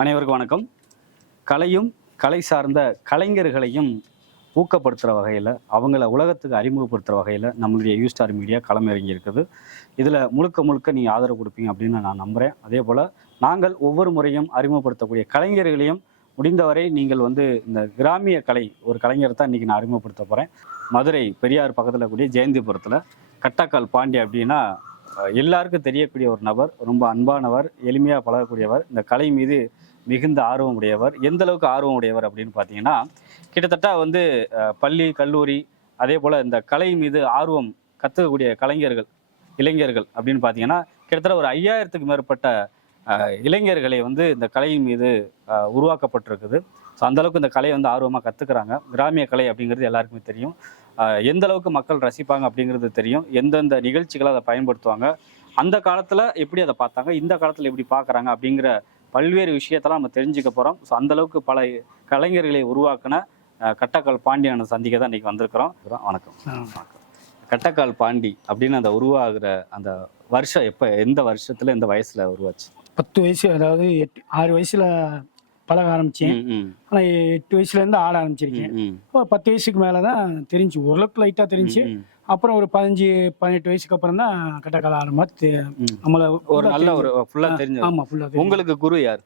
அனைவருக்கும் வணக்கம். கலையும் கலை சார்ந்த கலைஞர்களையும் ஊக்கப்படுத்துகிற வகையில், அவங்கள உலகத்துக்கு அறிமுகப்படுத்துகிற வகையில் நம்மளுடைய யூ ஸ்டார் மீடியா களமிறங்கி இருக்குது. இதில் முழுக்க முழுக்க நீங்கள் ஆதரவு கொடுப்பீங்க அப்படின்னு நான் நம்புகிறேன். அதே போல் நாங்கள் ஒவ்வொரு முறையும் அறிமுகப்படுத்தக்கூடிய கலைஞர்களையும் முடிந்தவரை நீங்கள் இந்த கிராமிய கலை ஒரு கலைஞரை தான் இன்றைக்கி நான் அறிமுகப்படுத்த போகிறேன். மதுரை பெரியார் பக்கத்தில் கூடிய ஜெயந்திபுரத்தில் கட்டக்கால் பாண்டி அப்படின்னா எல்லாருக்கும் தெரியக்கூடிய ஒரு நபர். ரொம்ப அன்பானவர், எளிமையாக பழகக்கூடியவர், இந்த கலை மீது மிகுந்த ஆர்வம் உடையவர். எந்த அளவுக்கு ஆர்வம் உடையவர் அப்படின்னு பார்த்தீங்கன்னா, கிட்டத்தட்ட பள்ளி கல்லூரி அதே போல் இந்த கலை மீது ஆர்வம் கற்றுக்கக்கூடிய இளைஞர்கள் அப்படின்னு பார்த்தீங்கன்னா கிட்டத்தட்ட ஒரு 5000த்துக்கு மேற்பட்ட இளைஞர்களை இந்த கலை மீது உருவாக்கப்பட்டிருக்குது. ஸோ அந்தளவுக்கு இந்த கலையை ஆர்வமாக கற்றுக்குறாங்க. கிராமிய கலை அப்படிங்கிறது எல்லாருக்குமே தெரியும். எந்த அளவுக்கு மக்கள் ரசிப்பாங்க அப்படிங்கிறது தெரியும். எந்தெந்த நிகழ்ச்சிகளை அதை பயன்படுத்துவாங்க, அந்த காலத்தில் எப்படி அதை பார்த்தாங்க, இந்த காலத்தில் எப்படி பார்க்குறாங்க அப்படிங்கிற பல்வேறு விஷயத்தெல்லாம் நம்ம தெரிஞ்சுக்க போகிறோம். ஸோ அந்தளவுக்கு பல கலைஞர்களை உருவாக்கின கட்டக்கால் பாண்டியான சந்திக்க தான் இன்றைக்கி வந்திருக்கிறோம். வணக்கம். கட்டக்கால் பாண்டி அப்படின்னு அந்த உருவாகிற அந்த வருஷம் எப்போ, எந்த வருஷத்தில் எந்த வயசில் உருவாச்சு? 10 வயசு, அதாவது 6 வயசில் பழக ஆரம்பித்தேன். ஆனால் 8 வயசுலேருந்து ஆட ஆரம்பிச்சிருக்கேன். இப்போ 10 வயசுக்கு மேலே தான் தெரிஞ்சு, ஓரளவுக்கு லைட்டாக தெரிஞ்சு. அப்புறம் ஒரு 15-18 வயசுக்கு அப்புறம் தான் கட்டக்கால் ஆரம்பி நம்மளை ஒரு நல்ல ஒரு ஃபுல்லாக தெரிஞ்சு. ஆமாம், ஃபுல்லாக. உங்களுக்கு குரு யார்?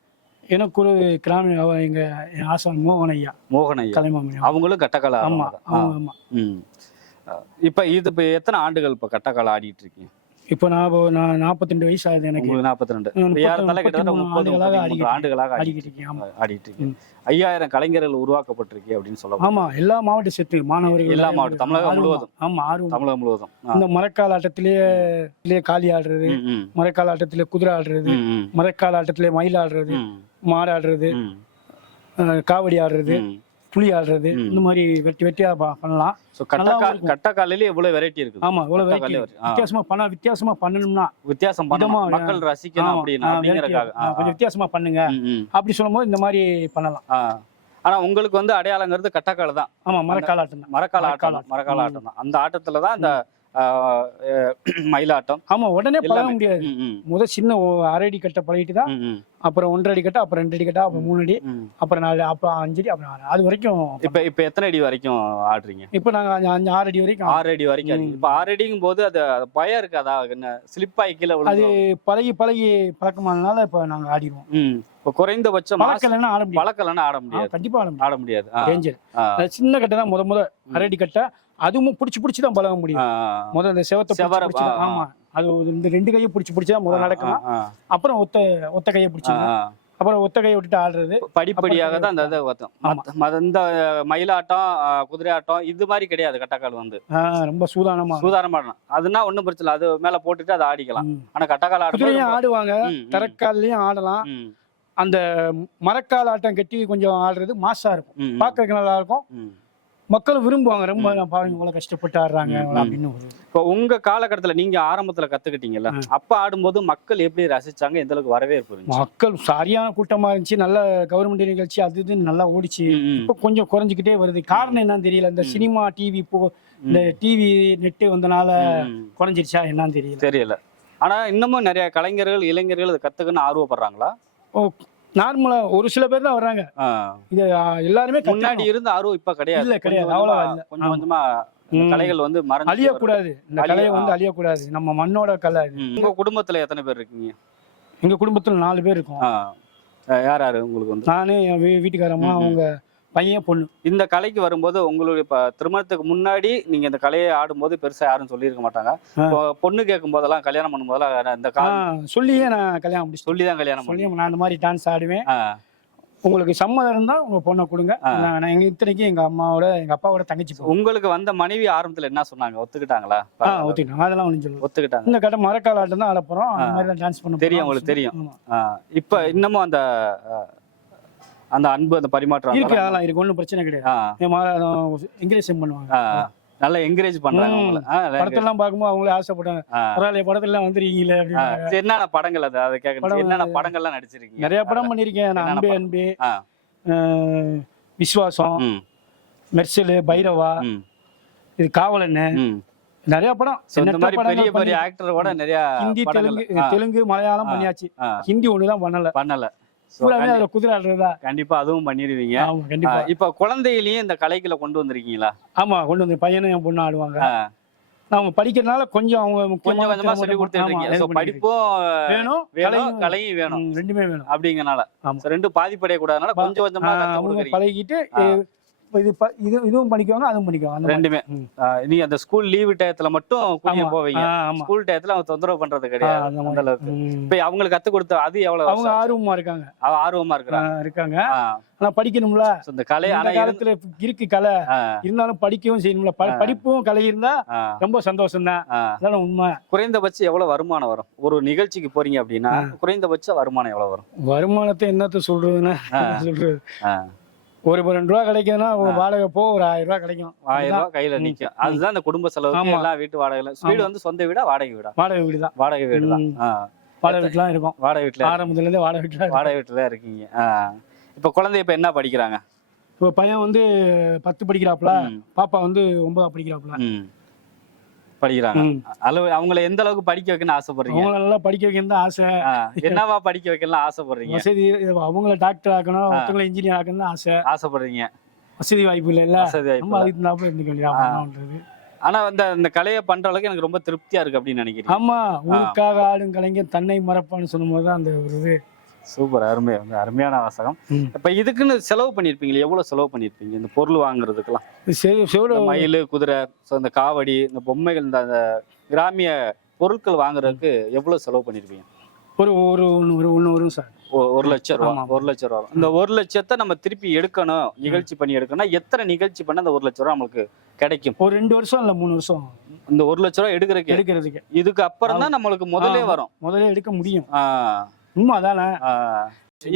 எனக்கு குரு கிராமிய எங்கள் ஆசான் மோகனையா கலைமாமணி. அவங்களும் கட்டக்கால். ஆமாம் ஆமாம். இப்போ எத்தனை ஆண்டுகள் இப்போ கட்டக்கால் ஆடிட்டு இருக்கீங்க? இப்போ நான் 42 வயசு ஆகுது எனக்கு. 42 ஆண்டுகளாக ஆடிட்டு இருக்கேன். 5000 கலைஞர்கள் உருவாக்கப்பட்டிருக்கு அப்படின்னு சொல்லுவாங்க. ஆமா, எல்லா மாவட்ட சேர்த்து மாணவர்கள், எல்லா மாவட்டம், தமிழகம் முழுவதும். ஆமா, தமிழகம் முழுவதும். இந்த மரக்கால் ஆட்டத்திலேயே காளி ஆடுறது, மரக்கால் ஆட்டத்திலே குதிரை ஆடுறது, மரக்கால் ஆட்டத்திலே மயில் ஆடுறது, மாடு ஆடுறது, காவடி ஆடுறது, புலி ஆடுறது, இந்த மாதிரி வெட்டியா பண்ணலாம். கட்டக்காலிலே இவ்வளவு வெரைட்டி இருக்கு. ஆமா, இவ்வளவு வெரைட்டி. வித்தியாசமா பண்ணணும்னா வித்தியாசம் மக்கள் ரசிக்கணும் அப்படிங்கிறதுக்காக கொஞ்சம் வித்தியாசமா பண்ணுங்க அப்படி சொல்லும்போது இந்த மாதிரி பண்ணலாம். ஆனா உங்களுக்கு அடையாளங்கிறது கட்டக்கால் தான். ஆமா, மரக்கால் ஆட்டம் தான். அந்த ஆட்டத்துல தான் இந்த மயிலாட்டம். ஆமா, உடனே பழக முடியாது. முதல் சின்ன 1/2 அடி கட்டை பழகிட்டு தான், அப்புறம் 1.5 அடி கட்டை, அப்புறம் 2 அடி கட்டை, அப்புறம் 3 அடி, அப்புறம் 4, அப்புறம் 5 அடி, அப்புறம் 6 அது வரைக்கும். இப்ப எத்தனை அடி வரைக்கும் ஆடுறீங்க? இப்ப நாங்க 6 அடி வரைக்கும். 6 அடி வரைக்கும். இப்ப 6 அடிங்கும் போது அது பயம் இருக்காதா? என்ன ஸ்லிப்பாகி கீழே அது பழகி பழக்கமானதுனால இப்ப நாங்க ஆடிடுவோம். இப்ப குறைந்தபட்சம் பழக்கலன்னா ஆட முடியாது. கண்டிப்பா ஆட முடியாது. சின்ன கட்டை தான் முத 1/2 அடி கட்டை. அதுவும் பிடிச்சி தான் பழக முடியும். முதல்ல இந்த செவத்தை, ஆமா, அது இந்த 2 கையை பிடிச்சி தான் முதல் நடக்கலாம். அப்புறம் ஒத்த கையை பிடிச்சி, அப்புறம் ஒத்த கையை விட்டுட்டு ஆடுறது. படிப்படியாக தான் இந்த மயிலாட்டம், குதிரை ஆட்டம் இது மாதிரி கிடையாது. கட்டக்கால் ரொம்ப சூதானமா அதுனா ஒண்ணும் பிரச்சனை, அது மேல போட்டுட்டு அதை ஆடிக்கலாம். ஆனா கட்டக்கால் ஆடுவாங்க, தரக்கால்லயும் ஆடலாம். அந்த மரக்கால் ஆட்டம் கட்டி கொஞ்சம் ஆடுறது மாசா இருக்கும், பாக்குறதுக்கு நல்லா இருக்கும், மக்கள் விரும்புவாங்க. ரொம்ப இவ்வளவு கஷ்டப்பட்டு ஆடுறாங்க அப்படின்னு. இப்போ உங்க காலகட்டத்துல நீங்க ஆரம்பத்துல கத்துக்கிட்டீங்கல்ல, அப்ப ஆடும்போது மக்கள் எப்படி ரசிச்சாங்க, எந்த அளவுக்கு வரவேற்பு? மக்கள் சரியான கூட்டமா இருந்துச்சு. நல்ல கவர்மெண்ட் நிகழ்ச்சி அது இதுன்னு நல்லா ஓடிச்சு. இப்போ கொஞ்சம் குறைஞ்சிக்கிட்டே வருது. காரணம் என்னன்னு தெரியல. இந்த சினிமா, டிவி, இப்போ இந்த டிவி நெட்டு வந்தனால குறைஞ்சிருச்சா என்னன்னு தெரியல. ஆனா இன்னமும் நிறைய கலைஞர்கள், இளைஞர்கள் இதை கத்துக்கணும்னு ஆர்வப்படுறாங்களா? நார்மலா ஒரு சில பேர் தான் வர்றாங்க. இது எல்லாருமே முன்னாடி இருந்த ஆர்வம் இப்ப கிடையாது. அவ்வளவு கொஞ்சம் கொஞ்சமா கலைகள் அழியக்கூடாது. இந்த கலையை அழியக்கூடாது. நம்ம மண்ணோட கலை. உங்க குடும்பத்துல எத்தனை பேர் இருக்கீங்க? எங்க குடும்பத்துல 4 பேர் இருக்கோம். யாரு உங்களுக்கு? நானு, என் வீட்டுக்காரம்மா, அவங்க பையன், பொண்ணு. இந்த கலைக்கு வரும்போது உங்களுடைய திருமணத்துக்கு முன்னாடி நீங்க இந்த கலையை ஆடும்போது பெருசா யாரும் சொல்லியிருக்க மாட்டாங்க. பொண்ணு கேட்கும் போதெல்லாம், கல்யாணம் பண்ணும் போதெல்லாம் இந்த சொல்லியே நான் கல்யாணம் சொல்லிதான் கல்யாணம் சொல்லி நான் இந்த மாதிரி டான்ஸ் ஆடுவேன், உங்களுக்கு சம்மதம் இருந்தா உங்க பொண்ணை கொடுங்க. நான் இத்தனைக்கு எங்க அப்பாவோட தங்கச்சி. உங்களுக்கு வந்த மனைவி ஆரம்பத்துல என்ன சொன்னாங்க? ஒத்துக்கிட்டாங்களா? ஒத்துக்கிட்டாங்க. அதெல்லாம் ஒன்றும் ஒத்துக்கிட்டாங்க. இந்த கட்ட மரக்கால் ஆட்டம் தான் ஆடப்போறோம். அந்த மாதிரி தான் டான்ஸ் பண்ண தெரியும், உங்களுக்கு தெரியும். இப்ப இன்னமும் அந்த அன்பு, அந்த பரிமாற்றம் இருக்கு. அதெல்லாம் இருக்கு, ஒன்றும் பிரச்சனை கிடையாது. என்கரேஜ் பண்ணுவாங்க, நல்லா என்கரேஜ் பண்றாங்க. படத்தெல்லாம் பார்க்கும்போது அவங்களே ஆசைப்பட்டாங்க, பரவாயில்ல படத்துல வந்துருக்கீங்களே அப்படின்னு. என்னென்ன படங்கள் அதை கேட்க, என்னென்ன படங்கள்லாம் நடிச்சிருக்கீங்க? நிறைய படம் பண்ணிருக்கேன் நான். அன்பு, விஸ்வாசம், மெர்சல், பைரவா, இது காவலன்னு, நிறைய படம். பெரிய பெரிய ஆக்டரோட நிறைய ஹிந்தி, தெலுங்கு, மலையாளம் பண்ணியாச்சு. ஹிந்தி ஒண்ணுதான் பண்ணல. பூராமே அதுல குதிரை ஆடுறதா. கண்டிப்பா அதுவும் பண்ணிடுவீங்க. ஆமா கண்டிப்பா. இப்ப குழந்தையிலயும் இந்த கலைகளை கொண்டு வந்திருக்கீங்களா? ஆமா கொண்டு வந்து பையனும் என் பொண்ணு ஆடுவாங்க. அவங்க படிக்கிறதுனால கொஞ்சம் அவங்க கொஞ்சம் கொஞ்சமா சொல்லி கொடுத்துட்டு இருக்கீங்க. சோ படிப்பும் வேணும், வேணும், கலையும் வேணும். ரெண்டுமே வேணும். அப்படிங்கறனால ரெண்டும் பாதிப்படைய கூடாதனால கொஞ்சம் கொஞ்சமா கத்து கொடுக்குறீங்க. பழகிட்டு இதுவும் பண்ணிக்குவாங்க, அதுவும் பண்ணிக்குவாங்க. ரெண்டுமே. நீங்க அந்த ஸ்கூல் லீவு டயத்துல மட்டும் கூட்டிட்டு போவீங்க. ஸ்கூல் டயத்துல அவங்க தொந்தரவு பண்றது கிடையாது அந்த அளவுக்கு. இப்ப அவங்களுக்கு கத்து கொடுத்த அது எவ்வளவு அவங்க ஆர்வமா இருக்காங்க. ஆர்வமா இருக்காங்க. ஆனா படிக்கணும்ல. இந்த கலை அந்த காலத்துல இருக்கு கலை. இருந்தாலும் படிக்கவும் செய்யணும்ல. படிப்பும் கலை இருந்தா ரொம்ப சந்தோஷம் தான். அதான் உண்மை. குறைந்தபட்சம் எவ்வளவு வருமானம் வரும்? ஒரு நிகழ்ச்சிக்கு போறீங்க அப்படின்னா குறைந்தபட்ச வருமானம் எவ்வளவு வரும்? வருமானத்தை என்னத்த சொல்றதுன்னா சொல்றது ஒரு 2 ரூபா கிடைக்குதுன்னா வாடகை போ ஒரு 1000 ரூபா கிடைக்கும். 1000 ரூபா கையில நிக்கும். அதுதான் இந்த குடும்ப செலவுக்கு எல்லாம் வீட்டு வாடகை. வீடு வந்து சொந்த வீடா வாடகை வீடா? வாடகை வீடு தான். வாடகை வீடு தான். வாடகை வீட்டுலாம் இருக்கும். வாடகை வீட்டுல ஆரம்பத்துல இருந்தே வாடகை வீட்டுல இருக்கீங்க. இப்ப குழந்தை இப்ப என்ன படிக்கிறாங்க? இப்போ பையன் வந்து 10 படிக்கிறாப்புல, பாப்பா வந்து 9 படிக்கிறாப்புல. படிக்கிறாங்க. அவங்கள எந்த அளவுக்கு படிக்க வைக்கணும்னு ஆசைப்படுறீங்க? அவங்கள நல்லா படிக்க வைக்கணும் தான் ஆசை. என்னவா படிக்க வைக்கலாம் ஆசைப்படுறீங்க? வசதி அவங்கள டாக்டர் ஆக்கணும், ஒருத்தவங்கள இன்ஜினியர் ஆக்கணும் தான் ஆசைப்படுறீங்க. வசதி வாய்ப்பு இல்ல. வசதி வாய்ப்பு நம்ம அதுக்கு நாம இருந்துக்க வேண்டியது. ஆனா இந்த கலையை பண்ற அளவுக்கு எனக்கு ரொம்ப திருப்தியா இருக்கு அப்படின்னு நினைக்கிறேன். ஆமா, ஊருக்காக ஆடும் கலைஞர் தன்னை மறப்பான்னு சொல்லும்போது அந்த ஒரு இது சூப்பர். அருமையான வாசகம். இப்ப இதுக்குன்னு செலவு பண்ணிருப்பீங்க. எவ்வளவு செலவு பண்ணிருப்பீங்க இந்த பொருள் வாங்குறதுக்கெல்லாம்? மயில், குதிரை, இந்த காவடி, இந்த பொம்மைகள், இந்த கிராமிய பொருட்கள் வாங்குறதுக்கு எவ்வளவு செலவு பண்ணிருப்பீங்க? ஒரு சார் 1 லட்சம் ரூபா. 1 லட்சம் ரூபா. இந்த 1 லட்சத்தை நம்ம திருப்பி எடுக்கணும், நிகழ்ச்சி பண்ணி எடுக்கணும். எத்தனை நிகழ்ச்சி பண்ண அந்த 1 லட்சம் ரூபா நமக்கு கிடைக்கும்? ஒரு 2 வருஷம் இல்ல 3 வருஷம். இந்த 1 லட்சம் ரூபா எடுக்கிறதுக்கு இதுக்கு அப்புறம் தான் நம்மளுக்கு முதலே எடுக்க முடியும். உண்மை அதானே.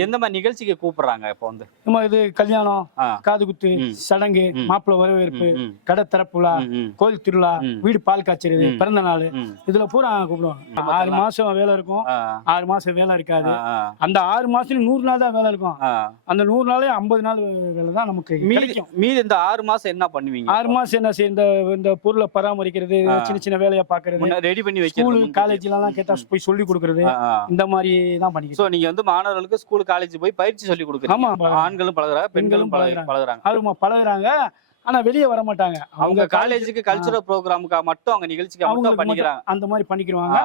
எந்த மாதிரி நிகழ்ச்சிக்கு கூப்பிடுறாங்க? இப்ப வந்து நம்ம இது கல்யாணம், காது குத்து, சடங்கு, மாப்பிள்ளை வரவேற்பு, கடை திறப்புலா, கோயில் திருவிழா, வீடு பால் காய்ச்சறது, பிறந்த நாள், இதுல பூரா கூப்பிடுவாங்க. 6 மாசம் வேலை இருக்கும், 6 மாசம் வேலை இருக்காது. அந்த 6 மாசத்துல 100 நாள் தான் வேலை இருக்கும். அந்த 100 நாளே 50 நாள் வேலை தான் நமக்கு மீதி. இந்த 6 மாசம் என்ன பண்ணுவீங்க? 6 மாசம் என்ன செய்ய, இந்த பொருளை பராமரிக்கிறது, சின்ன சின்ன வேலையை பாக்குறது, ரெடி பண்ணி வைக்கிறது, காலேஜ்ல எல்லாம் கேட்டா போய் சொல்லி கொடுக்கறது, இந்த மாதிரி தான் பண்ணிக்கிறோம். நீங்க வந்து மாணவர்களுக்கு ஸ்கூல் காலேஜ் போய் பயிற்சி சொல்லி கொடுக்குறீங்க. ஆண்களும் பழகுறாங்க, பெண்களும் பழகுறாங்க. ஆனா வெளியே வர மாட்டாங்க. அவங்க காலேஜுக்கு கல்ச்சுரல் ப்ரோக்ராமுக்கு மட்டும் அவங்க நிகழ்ச்சிக்கு மட்டும் பண்ணிக்கிறாங்க. அந்த மாதிரி பண்ணிக்கிறாங்க.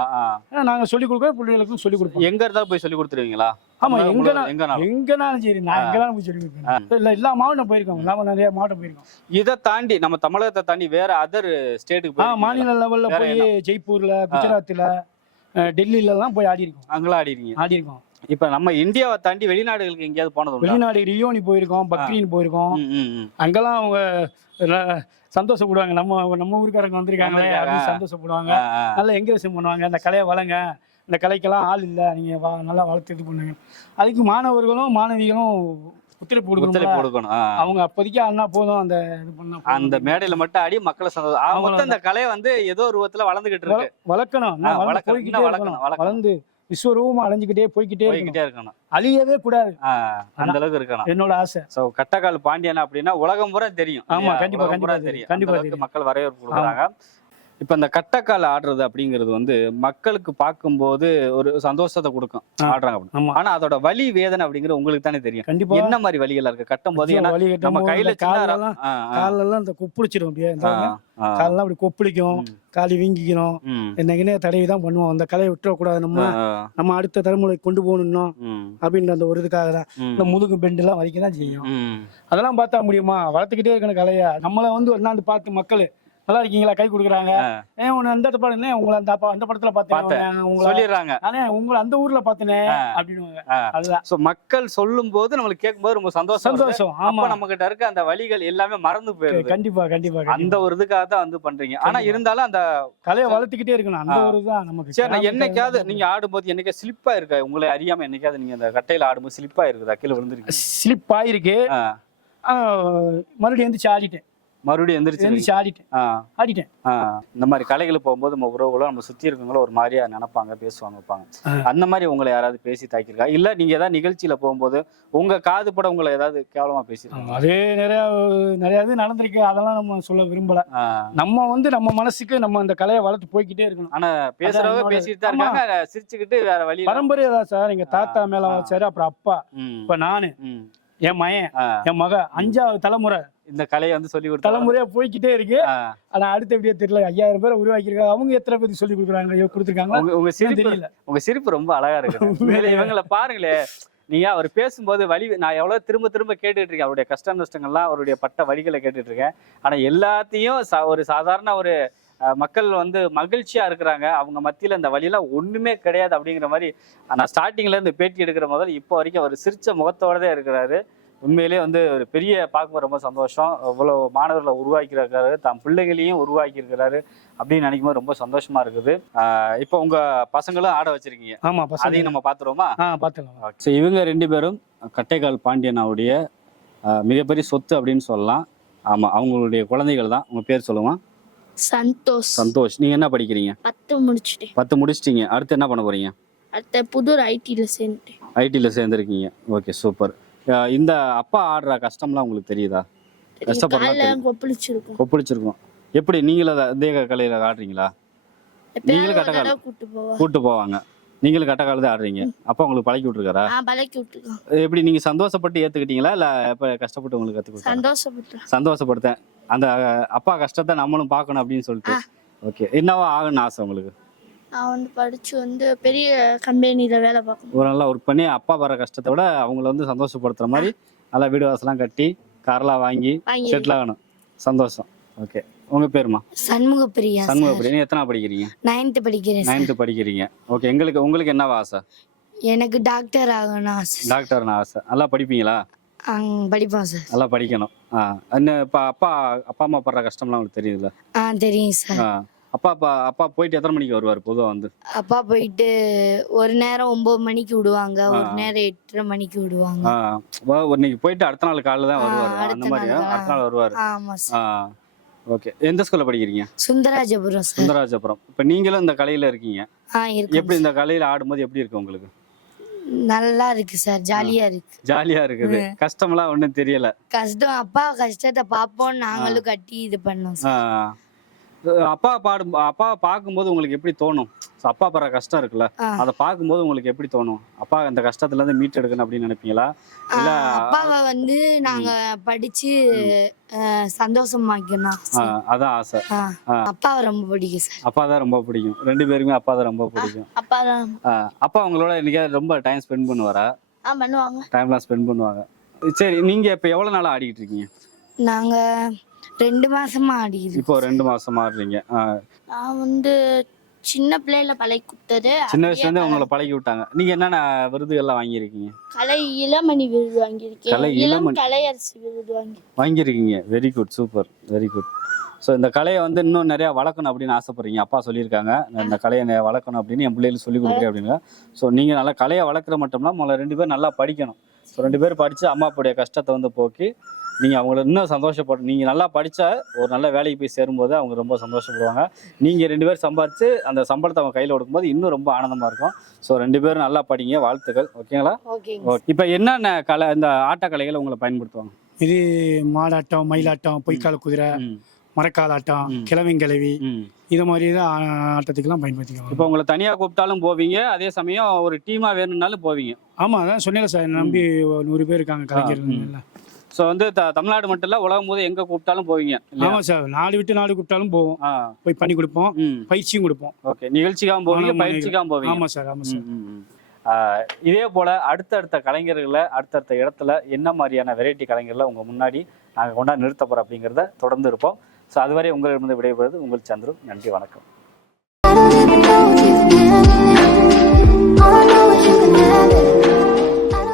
நாங்க சொல்லி கொடுக்க பிள்ளைகளுக்கும் சொல்லி கொடுப்போம். எங்க இருந்தா போய் சொல்லி கொடுத்துருவீங்களா? ஆமா, எங்கனாலும் சரி. நான் எங்கனாலும் போய் சொல்லி கொடுப்பேன். இல்ல எல்லா மாவட்டம் போயிருக்கோம். எல்லாமே நிறைய மாவட்டம் போயிருக்கோம். இதை தாண்டி நம்ம தமிழகத்தை தாண்டி வேற அதர் ஸ்டேட்டுக்கு மாநில லெவல்ல போய் ஜெய்ப்பூர்ல, குஜராத்ல, டெல்லியில எல்லாம் போய் ஆடி இருக்கோம். அங்கெல்லாம் ஆடி இருக்கோம். இப்ப நம்ம இந்தியாவை தாண்டி வெளிநாடுகளுக்கு எங்கேயாவது போனது? வெளிநாடு ரியோனி போயிருக்கோம், பக்ரீன் போயிருக்கோம். அங்கெல்லாம் அவங்க சந்தோஷப்படுவாங்க. நம்ம ஊருக்காரங்க வந்திருக்காங்களே அப்படின்னு சந்தோஷப்படுவாங்க. நல்லா என்கரேஜ் பண்ணுவாங்க. இந்த கலையை வளங்க, இந்த கலைக்கெல்லாம் ஆள் இல்லை, நீங்க நல்லா வளர்த்து இது பண்ணுங்க. அதுக்கு மாணவர்களும் மாணவிகளும் ஒத்துழைப்பு கொடுக்கணும். அவங்க அப்போதைக்கு அண்ணா போதும் அந்த இது பண்ண அந்த மேடையில மட்டும் ஆடி மக்களை சந்தோஷம். அந்த கலை வந்து ஏதோ ஒரு விதத்துல வளர்ந்துகிட்டு இருக்கு. வளர்க்கணும். வளர்ந்து விஸ்வரூபமா அலைஞ்சுக்கிட்டே போய்கிட்டே இருக்கணும். அழியவே கூடாது. அந்த அளவுக்கு இருக்கணும் என்னோட ஆசை. கட்டக்கால் பாண்டியன் அப்படின்னா உலகம் பூரா தெரியும். ஆமா, கண்டிப்பா தெரியும். மக்கள் வரவேற்பு கொடுக்குறாங்க. இப்ப இந்த கட்டக்கால் ஆடுறது அப்படிங்கிறது வந்து மக்களுக்கு பார்க்கும்போது ஒரு சந்தோஷத்தை கொடுக்கும், ஆடுறாங்க. ஆனா அதோட வலி வேதனை அப்படிங்கிறது உங்களுக்கு தானே தெரியும். கண்டிப்பா என்ன மாதிரி வலிகளா இருக்கு கட்டும் போது? நம்ம கையில காலெல்லாம் இந்த கொப்புளிச்சிடும். அப்படியே காலெல்லாம் அப்படி கொப்பளிக்கும், காலி வீங்கிக்கணும். என்னைக்குன்னே தடவி தான் பண்ணுவோம். அந்த கலையை விட்டுறக்கூடாது. நம்ம அடுத்த தலைமுறை கொண்டு போகணும் அப்படின்ற அந்த ஒரு இதுக்காக தான். இந்த முதுகு பெண்டு எல்லாம் வலிக்க தான் செய்யும். அதெல்லாம் பார்த்தா முடியுமா? வளர்த்துக்கிட்டே இருக்கணும் கலையை. நம்மள வந்து ஒன்னாந்து பார்த்து மக்கள் நல்லா இருக்கீங்களா கை கொடுக்குறாங்க. அந்த படம் உங்களை அந்த படத்துல பார்த்தேன் சொல்லிடுறாங்க. உங்களை அந்த ஊர்ல பார்த்தேனே அப்படின்னு. அதுதான் மக்கள் சொல்லும் போது நம்மளுக்கு கேட்கும்போது ரொம்ப சந்தோஷம். ஆமா, நம்ம கிட்ட இருக்க அந்த வழிகள் எல்லாமே மறந்து போயிருக்கு. கண்டிப்பா அந்த ஒரு இதுக்காக தான் வந்து பண்றீங்க. ஆனா இருந்தாலும் அந்த கலையை வளர்த்துக்கிட்டே இருக்கணும். அந்த ஒரு தான் நமக்கு. சரி, என்னைக்காவது நீங்க ஆடும்போது என்னைக்கா ஸ்லிப்பா இருக்கா? உங்களை அறியாம என்னைக்காவது நீங்க அந்த கட்டையில ஆடும்போது ஸ்லிப்பா இருக்குதா? கீழே விழுந்துருக்கு? ஸ்லிப் ஆயிருக்கு. மறுபடியும் எந்திரிச்சு ஆடிட்டேன். மறுபடியும் எந்திரிச்சு எந்திரிச்சு ஆடிட்டேன் ஆ ஆடிட்டேன். ஆ இந்த மாதிரி கலைகளுக்கு போகும்போது நம்ம உறவுகளும் நம்ம சுத்தி இருக்கவங்களும் ஒரு மாதிரியா நினைப்பாங்க, பேசுவாங்க, வைப்பாங்க. அந்த மாதிரி உங்களை யாராவது பேசி தாக்கியிருக்கா? இல்ல நீங்க ஏதாவது நிகழ்ச்சியில போகும்போது உங்க காது பட உங்களை ஏதாவது கேவலமா பேசியிருக்காங்க? அதே நிறைய இது நடந்திருக்கு. அதெல்லாம் நம்ம சொல்ல விரும்பல. நம்ம வந்து நம்ம மனசுக்கு நம்ம அந்த கலையை வளர்த்து போய்க்கிட்டே இருக்கணும். ஆனா பேசுறவங்க என்னோட- பேசிட்டு தான் ஆமா. இருக்காங்க, சிரிச்சுக்கிட்டு வேற வழி இல்ல. பரம்பரையா தான் சார். எங்க தாத்தா மேல வச்சாரு, அப்புறம் அப்பா, ம், இப்ப நானு, ம். என் மகன், ஆ, என் மக, 5வது தலைமுறை இந்த கலையை வந்து சொல்லி கொடுத்தாங்க. தலைமுறையா போய்க்கிட்டே இருக்கு. ஆனா அடுத்த எப்படியோ தெரியல. 5000 பேரை உருவாக்கியிருக்காங்க. அவங்க எத்தனை பேருக்கு சொல்லி கொடுத்துருக்காங்க உங்க சிரிப்பு தெரியல. உங்க சிரிப்பு ரொம்ப அழகா இருக்கு. உண்மையிலே இவங்களை பாருங்களே, நீங்க அவர் பேசும்போது வழி நான் எவ்வளவு திரும்ப திரும்ப கேட்டுட்டு இருக்கேன். அவருடைய கஷ்ட நஷ்டங்கள்லாம், அவருடைய பட்ட வழிகளை கேட்டுட்டு இருக்கேன். ஆனா எல்லாத்தையும் ஒரு சாதாரண ஒரு மக்கள் வந்து மகிழ்ச்சியா இருக்கிறாங்க. அவங்க மத்தியில இந்த வழியெல்லாம் ஒண்ணுமே கிடையாது அப்படிங்கிற மாதிரி நான் ஸ்டார்டிங்ல இருந்து பேட்டி எடுக்கிற முதல் இப்போ வரைக்கும் அவர் சிரிச்ச முகத்தோட தான் இருக்கிறாரு. உண்மையிலேயே வந்து ஒரு பெரிய பார்க்கும்போது ரொம்ப சந்தோஷம். இவ்வளவு மாணவர்களை உருவாக்கியிருக்காரு, தம் பிள்ளைகளையும் உருவாக்கி இருக்கிறாரு அப்படின்னு நினைக்கும் போது ரொம்ப சந்தோஷமா இருக்குது. இப்போ உங்க பசங்களும் ஆட வச்சிருக்கீங்க. ஆமா, அதையும் நம்ம பாத்துருவோமா? பாத்துக்கலாம். ஸோ இவங்க 2 பேரும் கட்டைக்கால் பாண்டியனாவுடைய மிகப்பெரிய சொத்து அப்படின்னு சொல்லலாம். ஆமா, அவங்களுடைய குழந்தைகள் தான். உங்க பேர் சொல்லுமா? சந்தோஷ். சந்தோஷ். நீங்க என்ன படிக்கிறீங்க? 10 முடிச்சிட்டேன். 10 முடிச்சிட்டீங்க. அடுத்து என்ன பண்ண போறீங்க? அடுத்த புதூர் ஐடில சேர்ந்துட்டேன். ஐடில சேர்ந்துருக்கீங்க. Okay, super. இந்த அப்பா ஆடுற கஷ்டம்லாம் உங்களுக்கு தெரியுதா? கஷ்டப்படுறா கொப்பளிச்சிருக்கும். கொப்பளிச்சிருக்கும். எப்படி நீங்களும் அதே கலையில ஆடுறீங்களா? நீங்களும் கட்டக்கால் கூட்டு போவாங்க. நீங்களும் கட்டக்கால் தான் ஆடுறீங்க. அப்பா உங்களுக்கு பழக்கி விட்டுருக்காரா? பழக்கி விட்டுருக்கான். எப்படி நீங்க சந்தோஷப்பட்டு ஏத்துக்கிட்டீங்களா இல்ல எப்ப கஷ்டப்பட்டு உங்களுக்கு கத்துக்கிட்டா? சந்தோஷப்படுத்தேன். அந்த அப்பா கஷ்டத்தை நம்மளும் பார்க்கணும் அப்படின்னு சொல்லிட்டு. ஓகே, என்னவா ஆகணும்னு ஆசை உங்களுக்கு? நான் வந்து படிச்சு வந்து பெரிய கம்பெனில வேலை பார்க்கணும். ஒரு நல்லா ஒர்க் பண்ணி அப்பா வர கஷ்டத்தை விட அவங்கள வந்து சந்தோஷப்படுத்துற மாதிரி நல்லா வீடு வாசலாம் கட்டி கார்லாம் வாங்கி செட்டில் ஆகணும். சந்தோஷம். ஓகே, உங்க பேருமா? சண்முகப்பிரியா. சண்முகப்பிரியா. நீ எத்தனை படிக்கிறீங்க? 9th படிக்கிறேன். 9th படிக்கிறீங்க. ஓகே, உங்களுக்கு என்னவா ஆசை? எனக்கு டாக்டர் ஆகணும் ஆசை. டாக்டர்னு ஆசை. நல்லா படிப்பீங்களா? படிப்போம் சார். நல்லா படிக்கணும். இப்போ அப்பா அம்மா படுற கஷ்டம்லாம் உங்களுக்கு தெரியுதுல்ல? தெரியும் சார். அப்பா போயிட்டு எத்தனை மணிக்கு வருவார் பொதுவாக வந்து? அப்பா போயிட்டு ஒரு நேரம் 9 மணிக்கு விடுவாங்க, ஒரு நேரம் 8:30 மணிக்கு விடுவாங்க. இன்னைக்கு போயிட்டு அடுத்த நாள் காலைல தான் வருவார். அந்த மாதிரி அடுத்த நாள் வருவார். ஆமா சார். ஓகே, எந்த ஸ்கூல்ல படிக்கிறீங்க? சுந்தராஜபுரம் சார். சுந்தராஜபுரம். இப்போ நீங்களும் இந்த கலையில இருக்கீங்க. இருக்கு. எப்படி இந்த கலையில ஆடும்போது எப்படி இருக்கு உங்களுக்கு? நல்லா இருக்கு சார். ஜாலியா இருக்கு. ஜாலியா இருக்குது. கஷ்டம்லாம் ஒன்றும் தெரியல. கஷ்டம் அப்பா கஷ்டத்தை பார்ப்போம், நாங்களும் கட்டி இது பண்ணோம் சார். அப்பா பார்க்கும்போது உங்களுக்கு எப்படி தோணும்? அப்பா படுற கஷ்டம் இருக்குல்ல, அதை பார்க்கும்போது உங்களுக்கு எப்படி தோணும்? அப்பா அந்த கஷ்டத்துல இருந்து மீட் எடுக்கணும் அப்படின்னு நினைப்பீங்களா? இல்ல அப்பாவை வந்து நாங்க படிச்சு சந்தோஷமாக்கணும், அதான் ஆசை. அப்பாவை ரொம்ப பிடிக்கும் சார். அப்பா தான் ரொம்ப பிடிக்கும். 2 பேருக்குமே அப்பா தான் ரொம்ப பிடிக்கும். அப்பா உங்களோட இன்னைக்கு ரொம்ப டைம் ஸ்பெண்ட் பண்ணுவாரா? பண்ணுவாங்க. டைம்லாம் ஸ்பெண்ட் பண்ணுவாங்க. சரி, நீங்க இப்ப எவ்வளவு நாளா ஆடிக்கிட்டு இருக்கீங்க? நாங்க 2 மாசமா ஆடிக்கிறோம். இப்போ 2 மாசமா ஆடுறீங்க. நான் வந்து சின்ன பிள்ளைல பழகி கொடுத்தது. சின்ன வயசுல இருந்து உங்களை பழகி விட்டாங்க. நீங்க என்னென்ன விருதுகள்லாம் வாங்கியிருக்கீங்க? கலை இளமணி விருது வாங்கியிருக்கேன். கலை இளமணி கலையரசி விருது வாங்கியிருக்கீங்க. Very good, super, very good. So இந்த கலையை வந்து இன்னும் நிறையா வளர்க்கணும் அப்படின்னு ஆசைப்படுறீங்க. அப்பா சொல்லியிருக்காங்க இந்த கலையை வளர்க்கணும் அப்படின்னு என் பிள்ளைகளுக்கு சொல்லிக் கொடுக்குறேன் அப்படின்னு. ஸோ நீங்கள் நல்லா கலையை வளர்க்குற மட்டும்னா முதல்ல 2 பேர் நல்லா படிக்கணும். ஸோ 2 பேர் படித்து அம்மா அப்பாவுடைய கஷ்டத்தை வந்து போக்கி நீங்கள் அவங்கள இன்னும் சந்தோஷப்படும். நீங்கள் நல்லா படித்தா ஒரு நல்ல வேலைக்கு போய் சேரும்போது அவங்க ரொம்ப சந்தோஷப்படுவாங்க. நீங்கள் 2 பேர் சம்பாரித்து அந்த சம்பளத்தை அவங்க கையில் கொடுக்கும்போது இன்னும் ரொம்ப ஆனந்தமாக இருக்கும். ஸோ 2 பேரும் நல்லா படிங்க. வாழ்த்துக்கள். ஓகேங்களா? ஓகே. இப்போ என்னென்ன கலை இந்த ஆட்டக்கலைகளை உங்களை பயன்படுத்துவாங்க? இது மாடாட்டம், மயிலாட்டம், பொய்க்கால குதிரை, மரக்காலாட்டம், கிழவிங்கிழவி, இது மாதிரி தான் ஆட்டத்துக்கெல்லாம் பயன்படுத்திக்குவாங்க. இப்போ உங்களை தனியாக கூப்பிட்டாலும் போவீங்க, அதே சமயம் ஒரு டீமாக வேணும்னாலும் போவீங்க. ஆமாம், அதான் சொன்னேன் சார். நம்பி 100 பேர் இருக்காங்க கலைஞர்கள். ஸோ வந்து தமிழ்நாடு மட்டும் இல்லை, உலகம் போது எங்கே கூப்பிட்டாலும் போவீங்க. ஆமாம் சார். நாடு விட்டு நாடு கூப்பிட்டாலும் போவோம். போய் பண்ணி கொடுப்போம், பயிற்சியும் கொடுப்போம். ஓகே, நிகழ்ச்சிக்காகவும் போவீங்க, பயிற்சிக்காகவும் போவீங்க. ஆமாம் சார், ஆமாம் சார். இதே போல் அடுத்தடுத்த கலைஞர்களை அடுத்தடுத்த இடத்துல என்ன மாதிரியான வெரைட்டி கலைஞர்களை உங்கள் முன்னாடி நாங்கள் கொண்டாந்து நிறுத்த போகிறோம் அப்படிங்கிறத தொடர்ந்து இருப்போம். ஸோ அதுவரை உங்களிடமிருந்து விடைபெறுவது உங்கள் சந்துரு. நன்றி, வணக்கம்.